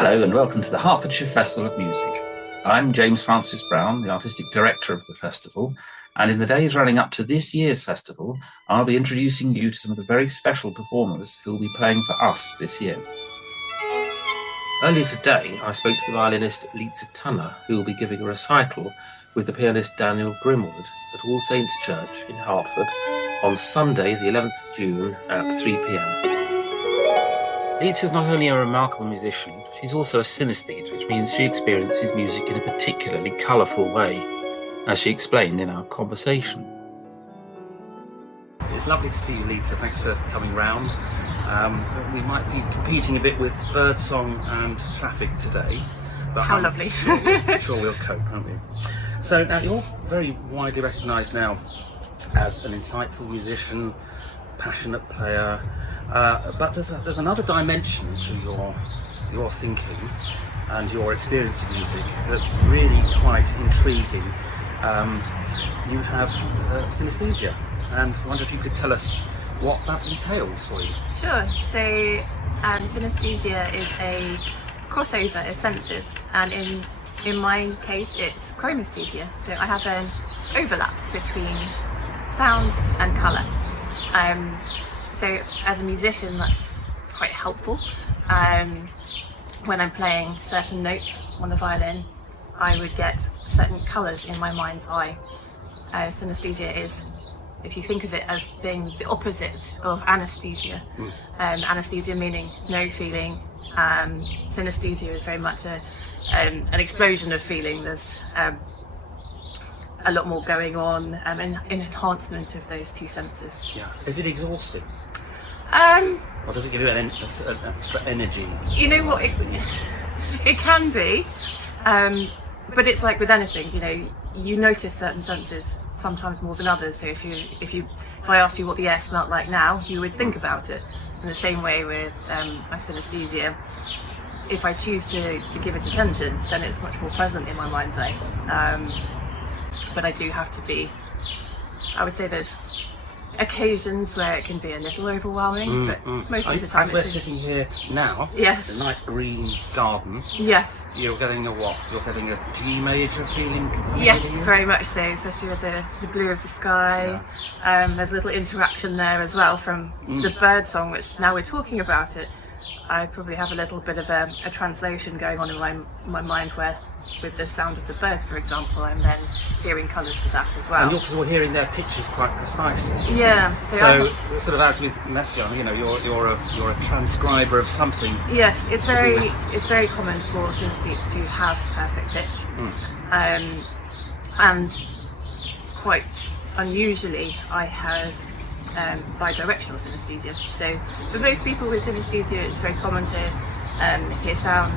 Hello and welcome to the Hertfordshire Festival of Music. I'm James Francis Brown, the Artistic Director of the festival, and in the days running up to this year's festival, I'll be introducing you to some of the very special performers who will be playing for us this year. Earlier today, I spoke to the violinist Litsa Tunnah, who will be giving a recital with the pianist Daniel Grimwood at All Saints Church in Hertford on Sunday, the 11th of June at 3 p.m. Litsa is not only a remarkable musician, she's also a synesthete, which means she experiences music in a particularly colourful way, as she explained in our conversation. It's lovely to see you, Litsa. Thanks for coming round. We might be competing a bit with birdsong and traffic today. But how lovely. I'm sure we'll cope, won't we? So now you're very widely recognised now as an insightful musician, passionate player, but there's another dimension to your thinking and your experience of music that's really quite intriguing. You have synesthesia, and I wonder if you could tell us what that entails for you. Sure. So synesthesia is a crossover of senses, and in my case it's chromesthesia. So I have an overlap between sound and colour. So as a musician, that's quite helpful. When I'm playing certain notes on the violin, I would get certain colours in my mind's eye. Synesthesia is, if you think of it as being the opposite of anaesthesia, anaesthesia meaning no feeling, synesthesia is very much an explosion of feeling. There's a lot more going on, an enhancement of those two senses. Yeah. Is it exhausting? Or does it give you an extra energy? You know what, it can be, but it's like with anything, you notice certain senses sometimes more than others. So if I asked you what the air smelled like now, you would think about it. In the same way with my synesthesia, if I choose to give it attention, then it's much more present in my mind's eye. But I do have to be, I would say there's occasions where it can be a little overwhelming, but most of the time as we're sitting here now, yes, a nice green garden. Yes. You're getting a what? You're getting a G major feeling? Yes, very much so, especially with the blue of the sky. Yeah. There's a little interaction there as well from the bird song, which now we're talking about it, I probably have a little bit of a translation going on in my mind where, with the sound of the birds, for example, I'm then hearing colours for that as well. And you're hearing their pitches quite precisely. Yeah. So sort of as with Messiaen, you're a transcriber of something. Yes, it's very common for synesthetes to have perfect pitch, and quite unusually, I have bi-directional synesthesia. So for most people with synesthesia, it's very common to hear sound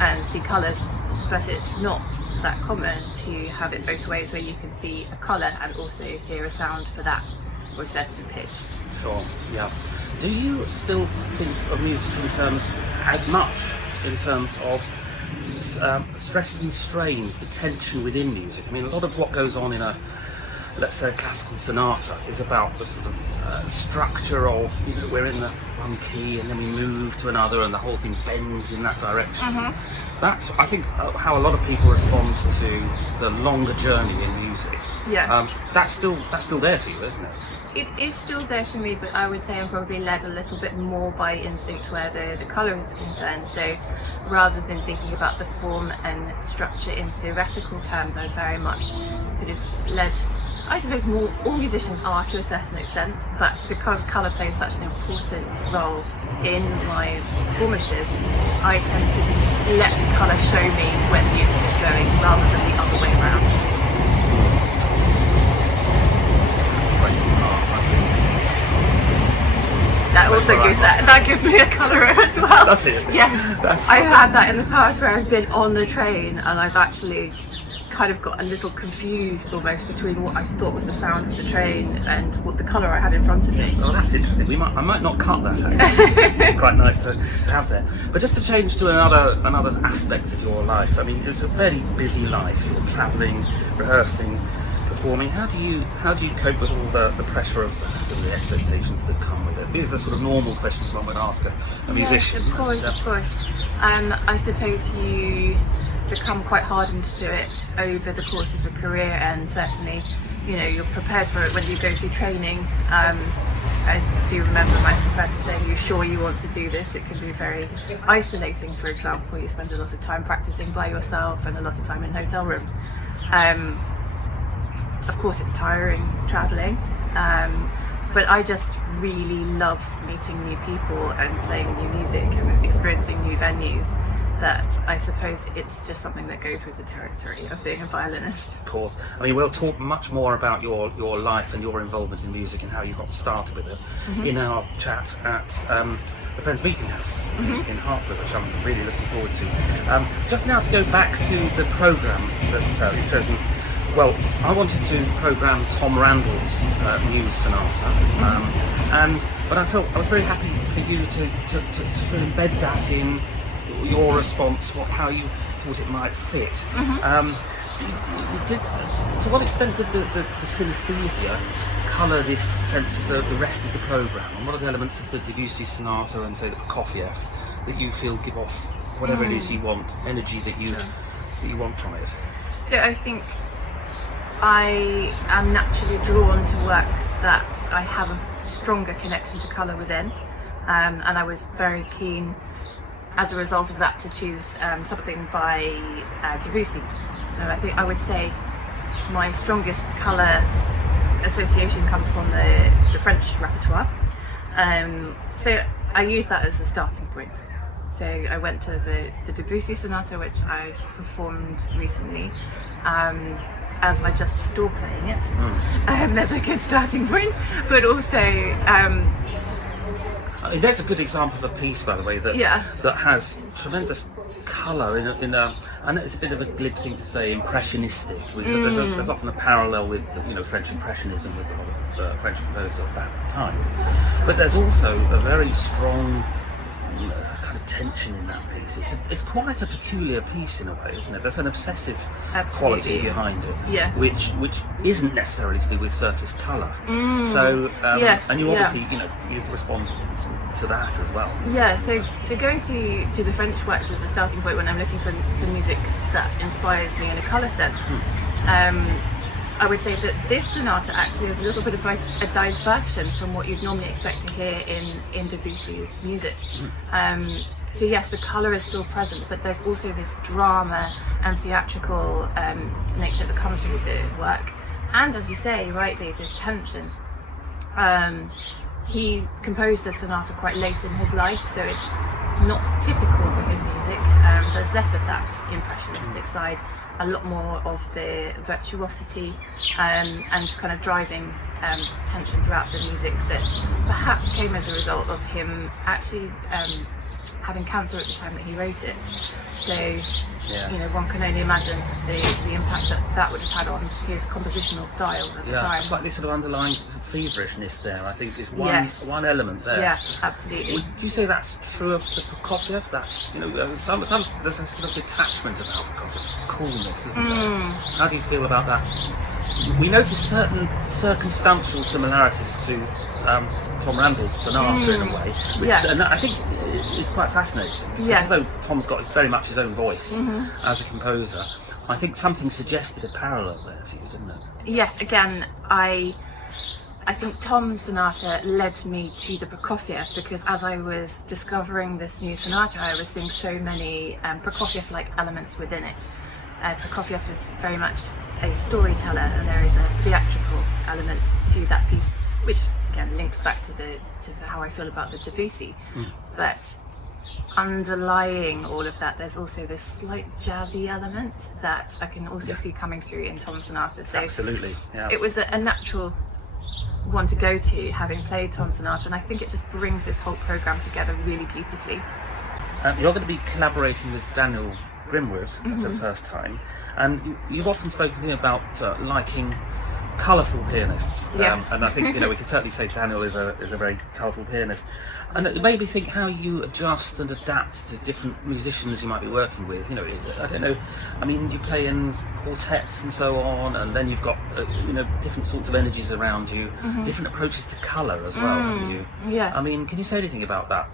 and see colours, but it's not that common to have it both ways, where you can see a colour and also hear a sound for that or a certain pitch. Sure, yeah. Do you still think of music as much in terms of stresses and strains, the tension within music? I mean, a lot of what goes on in let's say a classical sonata is about the sort of structure of, we're in the one key and then we move to another and the whole thing bends in that direction. That's, I think, how a lot of people respond to the longer journey in music. Yeah. That's still there for you, isn't it? It is still there for me, but I would say I'm probably led a little bit more by instinct where the colour is concerned. So rather than thinking about the form and structure in theoretical terms, I'm very much sort of led, I suppose all musicians are to a certain extent, but because colour plays such an important role in my performances, I tend to let the colour show me where the music is going rather than the other way around. That also gives me a colour as well. That's it. Yes, I've had that in the past where I've been on the train and I've actually kind of got a little confused almost between what I thought was the sound of the train and what the colour I had in front of me. Oh, that's interesting. I might not cut that out. It's quite nice to have there. But just to change to another aspect of your life. I mean, it's a very busy life. You're travelling, rehearsing, performing, how do you cope with all the pressure of that and the expectations that come with it? These are the sort of normal questions one would ask a musician. Yes, of course. I suppose you become quite hardened to it over the course of a career, and certainly, you're prepared for it when you go through training. I do remember my professor saying, "Are you sure you want to do this?" It can be very isolating. For example, you spend a lot of time practicing by yourself and a lot of time in hotel rooms. Of course, it's tiring traveling, but I just really love meeting new people and playing new music and experiencing new venues. That I suppose it's just something that goes with the territory of being a violinist. Of course. I mean, we'll talk much more about your life and your involvement in music and how you got started with it in our chat at the Friends Meeting House in Hertford, which I'm really looking forward to. Just now to go back to the programme that you've chosen. Well, I wanted to programme Tom Randall's new sonata, but I felt I was very happy for you to sort of embed that in your response, how you thought it might fit. So to what extent did the synesthesia colour this sense of the rest of the programme? And what are the elements of the Debussy sonata and, say, the Prokofiev that you feel give off whatever it is you want, energy that you want from it? So I think I am naturally drawn to works that I have a stronger connection to colour within, and I was very keen as a result of that to choose something by Debussy. So I think I would say my strongest colour association comes from the French repertoire. So I used that as a starting point. So I went to the Debussy sonata, which I performed recently, as I just adore playing it. There's a good starting point, but also that's a good example of a piece, by the way, that has tremendous colour and it's a bit of a glib thing to say, impressionistic. There's often a parallel with French Impressionism with a lot of French composers of that time. But there's also a very strong kind of tension in that piece. It's quite a peculiar piece in a way, isn't it? There's an obsessive quality behind it, which isn't necessarily to do with surface colour. So and you obviously you respond to that as well. Yeah. So going to the French works as a starting point when I'm looking for music that inspires me in a colour sense. I would say that this sonata actually is a little bit of a diversion from what you'd normally expect to hear in Debussy's music. So yes, the colour is still present, but there's also this drama and theatrical nature that comes with the work. And as you say rightly, this tension. He composed the sonata quite late in his life, so it's not typical for his music. There's less of that impressionistic side, a lot more of the virtuosity and kind of driving tension throughout the music that perhaps came as a result of him actually having cancer at the time that he wrote it. So, one can only imagine the impact that would have had on his compositional style at the time. Slightly sort of underlying feverishness there, I think, is one element there. Yeah, absolutely. Would you say that's true of the Prokofiev? That's, sometimes there's a sort of detachment about Prokofiev's coolness, isn't there? How do you feel about that? We notice certain circumstantial similarities to Tom Randall's sonata in a way, and that, I think, is quite fascinating. Yes. Although Tom's got very much his own voice as a composer, I think something suggested a parallel there to you, didn't it? Yes, again, I think Tom's sonata led me to the Prokofiev because as I was discovering this new sonata, I was seeing so many Prokofiev-like elements within it. Prokofiev is very much a storyteller, and there is a theatrical element to that piece, which again links back to how I feel about the Debussy. But underlying all of that, there's also this slight jazzy element that I can also see coming through in Tom's sonata. So absolutely, it was a natural one to go to, having played Tom's sonata, and I think it just brings this whole programme together really beautifully. You're going to be collaborating with Daniel Grimwood for the first time, and you've often spoken to me about liking colourful pianists. Yes. And I think, we can certainly say Daniel is a very colourful pianist. And it made me think how you adjust and adapt to different musicians you might be working with. I don't know, you play in quartets and so on, and then you've got, different sorts of energies around you, different approaches to colour as well, haven't you? Yes. Can you say anything about that?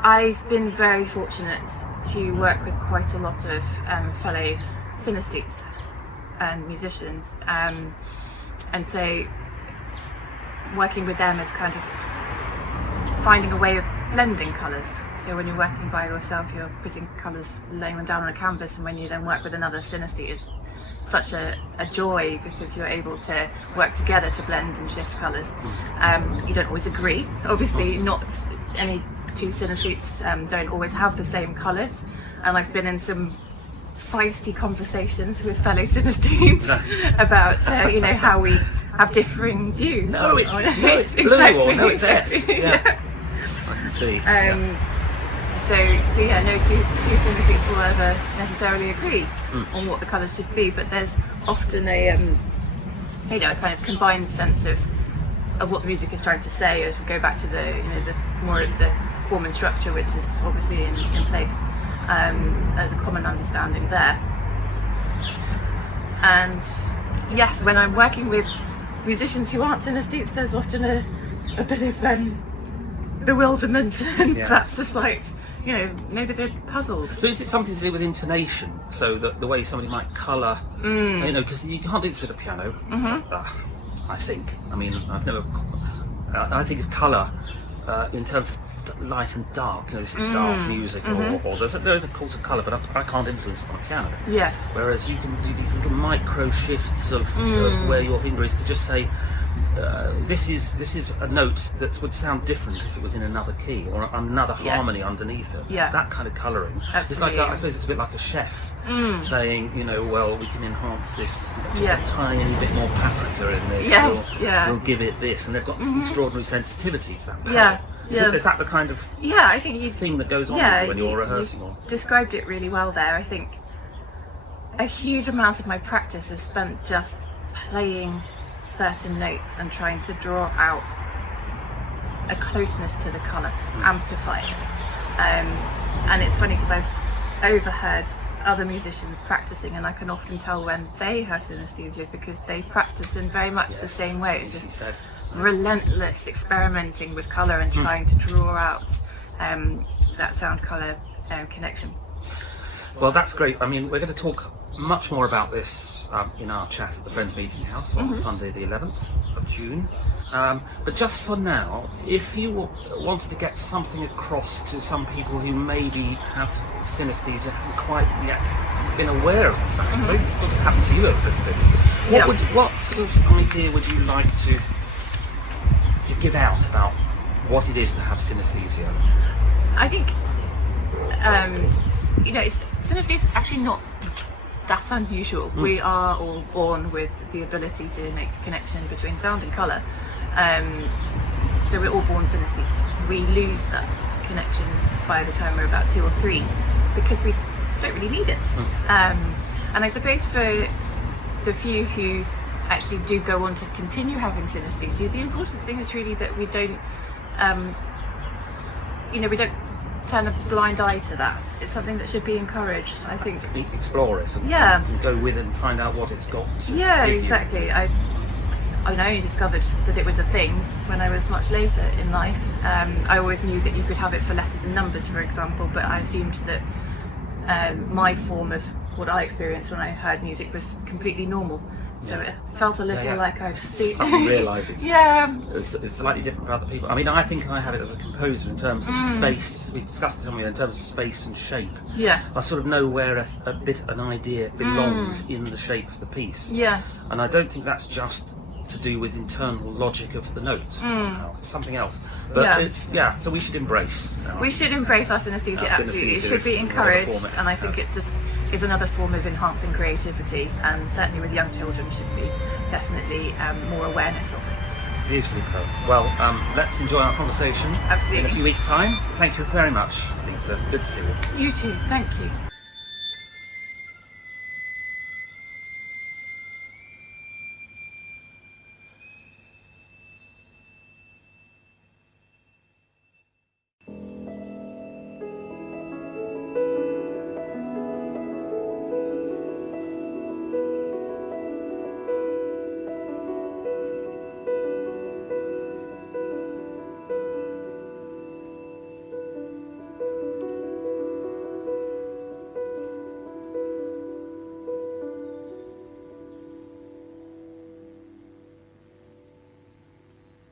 I've been very fortunate to work with quite a lot of fellow synesthetes and musicians, and so working with them is kind of finding a way of blending colours. So when you're working by yourself, you're putting colours, laying them down on a canvas, and when you then work with another synesthete, it's such a joy because you're able to work together to blend and shift colours. You don't always agree, obviously. Not any two synesthetes don't always have the same colours, and I've been in some feisty conversations with fellow synesthetes about how we have differing views. No, it's blue, exactly, or no, it's F. exactly. Yeah. I can see. So no two synesthetes will ever necessarily agree on what the colours should be, but there's often a kind of combined sense of what the music is trying to say, as we go back to the more of the form and structure, which is obviously in place. There's a common understanding there. And yes, when I'm working with musicians who aren't synesthetes, there's often a bit of bewilderment and perhaps a slight, maybe they're puzzled. So is it something to do with intonation? So the way somebody might colour, because you can't do this with a piano, I think. I think of colour in terms of light and dark. This is dark music, or there is a course of colour, but I can't influence it on a piano. Yeah. Whereas you can do these little micro shifts of where your finger is to just say, this is a note that would sound different if it was in another key or another harmony underneath it. Yeah. That kind of colouring. Absolutely. It's like I suppose it's a bit like a chef saying, well, we can enhance this just a tiny bit more paprika in this. Yes. We'll give it this, and they've got some extraordinary sensitivity to that colour. Yeah. Is that the kind of I think thing that goes on with you when you're rehearsing? You described it really well there. I think a huge amount of my practice is spent just playing certain notes and trying to draw out a closeness to the colour, amplify it. And it's funny because I've overheard other musicians practicing, and I can often tell when they have synesthesia because they practice in very much the same way. It's this relentless experimenting with colour and trying to draw out that sound colour connection. Well, that's great. We're going to talk much more about this in our chat at the Friends Meeting House on Sunday the 11th of June. But just for now, if you wanted to get something across to some people who maybe have synesthesia, haven't quite yet been aware of the fact, so this sort of happened to you a little bit, what sort of idea would you like to give out about what it is to have synesthesia? I think synesthesia is actually not that unusual. We are all born with the ability to make a connection between sound and colour. So we're all born synesthetes. We lose that connection by the time we're about 2 or 3 because we don't really need it. And I suppose for the few who actually do go on to continue having synesthesia, the important thing is really that we don't turn a blind eye to that. It's something that should be encouraged, I think. Explore it and go with it and find out what it's got to give exactly. you. I only discovered that it was a thing when I was much later in life. I always knew that you could have it for letters and numbers, for example, but I assumed that my form of what I experienced when I heard music was completely normal. So it felt a little like I'd seen. Suddenly realises. It's slightly different for other people. I think I have it as a composer in terms of space. We discussed this in terms of space and shape. Yes. I sort of know where an idea belongs in the shape of the piece. Yeah. And I don't think that's just to do with internal logic of the notes somehow. It's something else. But so we should embrace. We should embrace our synesthesia, absolutely. It should be encouraged, and I think it just is another form of enhancing creativity, and certainly with young children should be definitely more awareness of it. Beautifully put. Well, let's enjoy our conversation Absolutely. in a few weeks' time. Thank you very much. It's good to see you. You too, thank you.